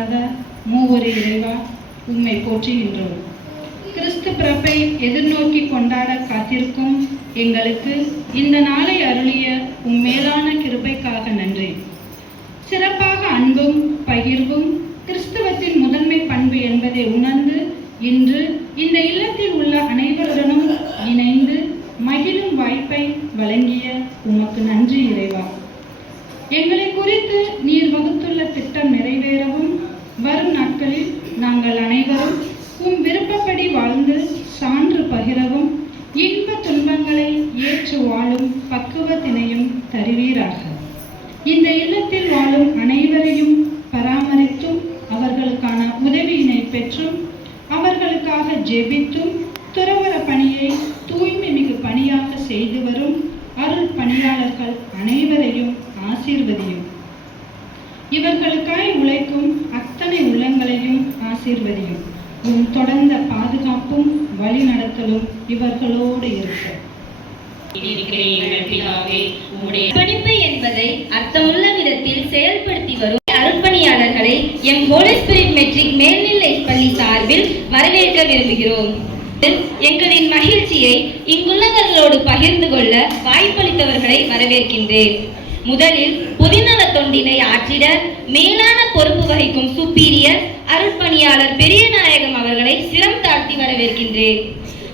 மாறாத மூவொரு இறைவா, உம்மை போற்றுகின்றோம். கிறிஸ்து பிறப்பை எதிர்நோக்கி கொண்டாட காத்திருக்கும் எங்களுக்கு இந்த நாளை அருளிய மேலான கிருபைக்காக நன்றி. சிறப்பாக அன்பும் பகிர்வும் கிறிஸ்தவத்தின் முதன்மை பண்பு என்பதை உணர்ந்து இன்று இந்த இல்லத்தில் உள்ள அனைவருடனும் இணைந்து மகிழும் வாய்ப்பை வழங்கிய உமக்கு நன்றி இறைவா. எங்களை குறித்து நீர் வகுத்துள்ள திட்டம் நிறைவேறவும் வரும் நாட்களில் நாங்கள் அனைவரும் உம் விருப்பப்படி வாழ்ந்து சான்று பகிரவும் இன்ப துன்பங்களை ஏற்று வாழும் பக்குவத்தினையும் தருவீராக. இந்த இல்லத்தில் வாழும் அனைவரையும் பராமரித்தும் அவர்களுக்கான உதவியினை பெற்றும் அவர்களுக்காக ஜெபித்தும் துறவற பணியை தூய்மை மிகு பணியாக செய்து வரும் அருள் பணியாளர்கள் அனைவரையும் ஆசீர்வதியும். இவர்களுக்காய் உழைக்கும் அத்தனை உள்ளங்களையும் ஆசீர்வதியும். உன் தொடர்ந்த பாதுகாப்பும் வழிநடத்தலும் இவர்களோடு இருக்கும். பணிப்பு என்பதை அர்த்தமுள்ள விதத்தில் செயல்படுத்தி வரும் அருட்பணியாளர்களை எம் ஹோலி ஸ்பிரிட் மெட்ரிக் மேல்நிலை பள்ளி சார்பில் வரவேற்க விரும்புகிறோம். எங்களின் மகிழ்ச்சியை இங்குள்ளவர்களோடு பகிர்ந்து கொள்ள வாய்ப்பளித்தவர்களை வரவேற்கின்றேன். முதலில் பொதுநல தொண்டினை ஆற்றிட மேலான பொறுப்பு வகிக்கும் சுப்பீரியர் அருட்பணியாளர் பெரியநாயகம் அவர்களை சிரம் தாழ்த்தி வரவேற்கின்றேன்.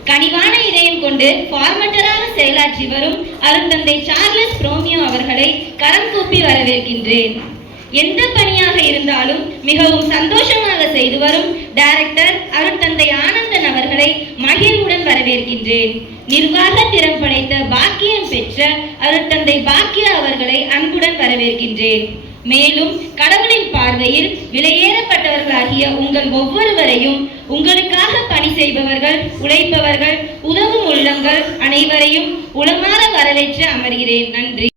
கனிவான இதயம் கொண்டு ஃபார்மட்டராக செயலாற்றி வரும் அருட்தந்தை சார்லஸ் ரோமியோ அவர்களை கரம் கூப்பி வரவேற்கின்றேன். எந்த பணியாக இருந்தாலும் மிகவும் சந்தோஷமாக செய்து வரும் டைரக்டர் அருட்தந்தை ஆனந்தன் அவர்களை மகிழ்வுடன் வரவேற்கின்றேன். நிர்வாக திறம் படைத்த பாக்கியம் பெற்ற அருட்தந்தை பாக்கியா அவர்களை அன்புடன் வரவேற்கின்றேன். மேலும் கடவுளின் பார்வையில் விலையேறப்பட்டவர்களாகிய உங்கள் ஒவ்வொருவரையும், உங்களுக்காக பணி செய்பவர்கள், உழைப்பவர்கள், உதவும் உள்ளங்கள் அனைவரையும் உளமாற வரவேற்று அமர்கிறேன். நன்றி.